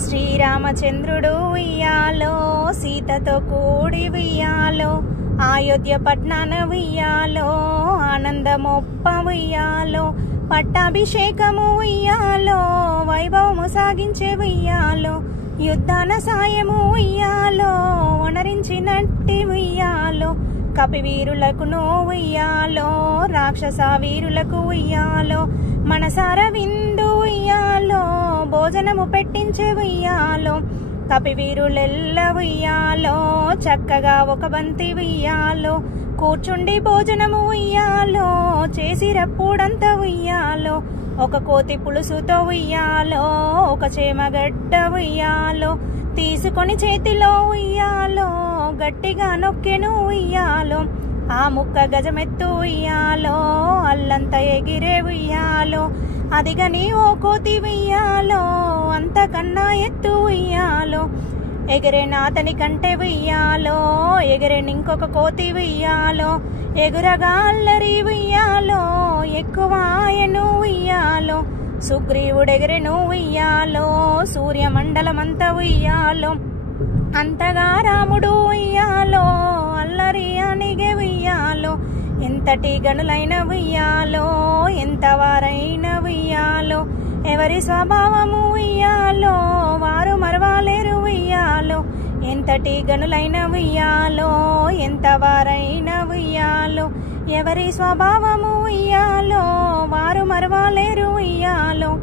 శ్రీరామచంద్రుడు ఉయ్యాలో, సీతతో కూడి ఉయ్యాలో, అయోధ్య పట్నాన ఉయ్యాలో, ఆనందమొప్ప ఉయ్యాలో, పట్టాభిషేకము ఉయ్యాలో, వైభవము సాగించే ఉయ్యాలో, యుద్ధాన సాయము ఉయ్యాలో, వనరించినట్టి ఉయ్యాలో, కపివీరులకును ఉయ్యాలో, రాక్షస వీరులకు ఉయ్యాలో, మనసార విందు ఉయ్యాలో, భోజనము పెట్టించే ఉయ్యాలో, కపివీరులెల్ల ఉయ్యాలో, చక్కగా ఒక బంతి ఉయ్యాలో, కూర్చుండి భోజనము ఉయ్యాలో, చేసిరప్పుడంత ఉయ్యాలో, ఒక కోతి పులుసుతో ఉయ్యాలో, ఒక చేమగడ్డ ఉయ్యాలో, తీసుకొని చేతిలో ఉయ్యాలో, గట్టిగా నొక్కెను ఉయ్యాలో, ఆ ముక్క గజమెత్తు ఉయ్యాలో, అల్లంత ఎగిరే ఉయ్యాలో, అదిగని ఓ కోతి ఉయ్యాలో, అంతకన్నా ఎత్తు ఉయ్యాలో, ఎగిరేన అతని కంటే ఉయ్యాలో, ఎగిరేనింకొక కోతి ఉయ్యాలో, ఎగురగా అల్లరి ఉయ్యాలో, ఎక్కువ ఆయను ఉయ్యాలో, సుగ్రీవుడెగిరెను ఉయ్యాలో, సూర్యమండలమంత ఉయ్యాలో, అంతగా రాముడు ఉయ్యాలో, అల్లరి అనిగే ఉయ్యాలో, ఎంతటి గనులైన ఉయ్యాలో, ఎంత వారైన ఉయ్యాలో, ఎవరి స్వభావము ఉయ్యాలో, వారు మరవాలేరు ఉయ్యాలో, ఎంతటి గనులైన ఉయ్యాలో, ఎంత వారైన ఉయ్యాలో, ఎవరి స్వభావము ఉయ్యాలో, వారు మరవాలేరు ఉయ్యాలో.